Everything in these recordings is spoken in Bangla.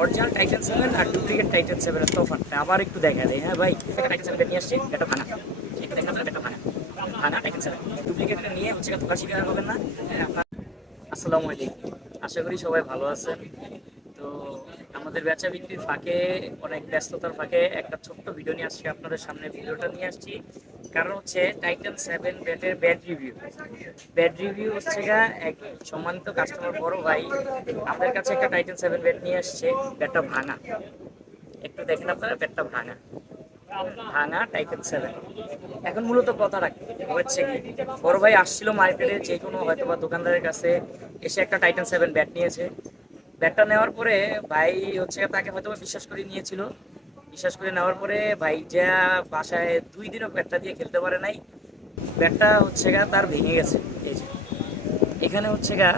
অরিজিনাল টাইটান 7 আর ডুপ্লিকেট টাইটান 7 এর তফাৎটা আবার একটু দেখা দেয়। হ্যাঁ ভাই, একটা টাইটান 7 নিয়ে আসছে, এটা ভাঙা। এটা দেখেন আপনারা, এটা ভাঙা ভাঙা টাইটান 7। ডুপ্লিকেটটা নিয়ে হচ্ছে ধোকার শিকার হবেন না। হ্যাঁ, আপনার আসসালামু আলাইকুম, আশা করি সবাই ভালো আছেন। তো আমাদের বেচা বিক্রির ফাঁকে, অনেক ব্যস্ততার ফাঁকে একটা ছোট্ট ভিডিও নিয়ে আসছি আপনাদের সামনে। ভিডিওটা নিয়ে আসছি কারণ হচ্ছে টাইটান 7 ব্যাটের ব্যাড রিভিউ হচ্ছে গা এক সম্মানিত কাস্টমার বড় ভাই আমাদের কাছে একটা টাইটান 7 ব্যাট নিয়ে আসছে। ব্যাটটা ভাঙা, একটু দেখেন আপনারা, ব্যাটটা ভাঙা ভাঙা টাইটান 7। এখন মূলত কথাটা হচ্ছে কি, বড় ভাই আসছিল মার্কেটে যে কোনো হয়তো বা দোকানদারের কাছে, এসে একটা টাইটান 7 ব্যাট নিয়েছে। ব্যাটটা নেওয়ার পরে ভাই হচ্ছে তাকে হয়তো বা বিশ্বাস করে নিয়েছিল। বিশ্বাস করে নেওয়ার পরে ভাই যা বাসায় 2 দিনও ব্যাটটা দিয়ে খেলতে পারে নাই। ব্যাটটা হচ্ছে গা তার ভেঙে গেছে। এই যে এখানে হচ্ছে গা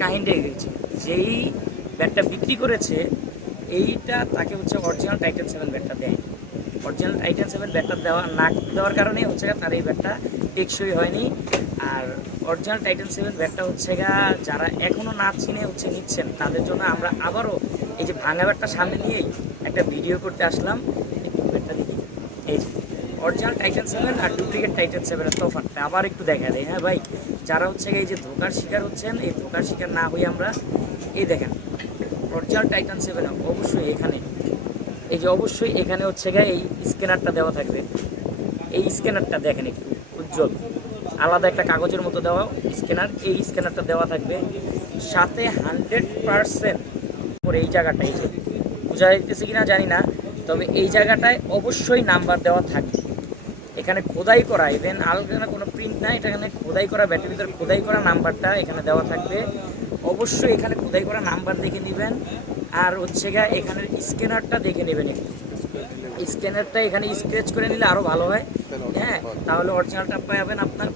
কাহিনীটা গেছে, যেই ব্যাটটা বিক্রি করেছে এইটা তাকে হচ্ছে অরিজিনাল টাইটান 7 ব্যাটটা দেয়। অরিজিনাল টাইটান 7 ব্যাটটা না দেওয়ার কারণে হচ্ছে গা তার এই ব্যাটটা টেকসই হয়নি। আর অরিজিনাল টাইটান 7 ব্যাটটা হচ্ছে গা যারা এখনও না চিনে হচ্ছে নিচ্ছেন, তাদের জন্য আমরা আবারও এই যে ভাঙা ব্যাটটা সামনে নিয়েই একটা ভিডিও করতে আসলাম। একটু ব্যাটটা দেখি। এই যে অরিজিনাল টাইটান 7 আর ডুপ্লিকেট টাইটান 7 এর তফাৎটা আবার একটু দেখা দেয়। হ্যাঁ ভাই, যারা হচ্ছে এই যে ধোকার শিকার হচ্ছেন, এই ধোকার শিকার না হই আমরা। এই দেখেন অরিজিনাল টাইটান 7 অবশ্যই এখানে, এই যে অবশ্যই এখানে হচ্ছে গিয়ে এই স্ক্যানারটা দেওয়া থাকবে। এই স্ক্যানারটা দেখেন একটু উজ্জ্বল, আলাদা একটা কাগজের মতো দেওয়া স্ক্যানার, এই স্ক্যানারটা দেওয়া থাকবে সাথে 100% পরে এই জায়গাটা, এই যে বোঝা যাইতেছে কিনা জানি না, তবে এই জায়গাটায় অবশ্যই নাম্বার দেওয়া থাকবে। এখানে খোদাই করা, ইভেন আলাদা কোনো প্রিন্ট না, এটা এখানে খোদাই করা, ব্যাটারির ভিতরে খোদাই করা নাম্বারটা এখানে দেওয়া থাকবে। অবশ্যই এখানে খোদাই করা নাম্বার দেখে নেবেন। আর হচ্ছে গা এখানের স্ক্যানারটা দেখে নেবেন একটু। স্ক্যানারটা এখানে স্ক্র্যাচ করে নিলে আরও ভালো হয়। হ্যাঁ, তাহলে অরিজিনালটা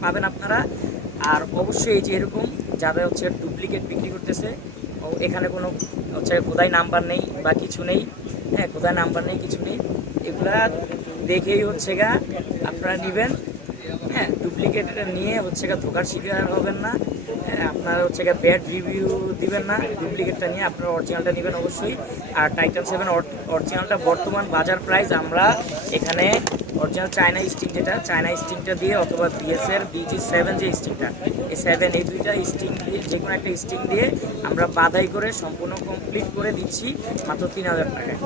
পাবেন আপনারা। আর অবশ্যই এই যে এরকম যারা হচ্ছে ডুপ্লিকেট বিক্রি করতেছে, এখানে কোনো হচ্ছে খোদাই নাম্বার নেই বা কিছু নেই। হ্যাঁ, খোদাই নাম্বার নেই, কিছু নেই, এগুলা দেখেই হচ্ছে গা আপনারা নেবেন। হ্যাঁ, ডুপ্লিকেটটা নিয়ে হচ্ছে গা ধোকার শিকার হবেন না। হ্যাঁ, আপনারা হচ্ছে গা ব্যাড রিভিউ দিবেন না। ডুপ্লিকেটটা নিয়ে আপনারা অরিজিনালটা নেবেন অবশ্যই। আর টাইটান 7 অরিজিনালটা বর্তমান বাজার প্রাইস আমরা এখানে অরিজিনাল চায়না স্টিং, যেটা চায়না স্টিংটা দিয়ে অথবা বিএসএর BG7 যে স্টিংটা, এই 7 এই দুইটা স্টিং দিয়ে যে কোনো একটা স্টিং দিয়ে আমরা বাধাই করে সম্পূর্ণ কমপ্লিট করে দিচ্ছি মাত্র 3000 টাকায়।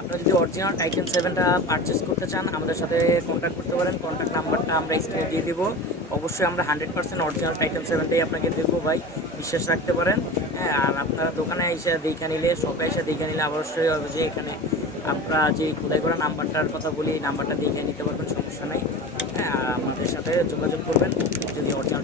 আপনারা যদি অরিজিনাল টাইটান 7টা পারচেস করতে চান, আমাদের সাথে কন্ট্যাক্ট করতে পারেন। কন্ট্যাক্ট নাম্বারটা আমরা স্ক্রিনে দিয়ে দেবো। অবশ্যই আমরা 100% অরিজিনাল টাইটান 7টাই আপনাকে দেবো ভাই, বিশ্বাস রাখতে পারেন। হ্যাঁ, আর আপনারা দোকানে এসে দেখে নিলে, শপে এসে দেখে নিলে অবশ্যই হবে যে এখানে আপনারা যে খোদাই করা নাম্বারটার কথা বলি, এই নাম্বারটা দেখে নিতে পারবেন, সমস্যা নেই। হ্যাঁ, আর আমাদের সাথে যোগাযোগ করবেন যদি অরিজিনাল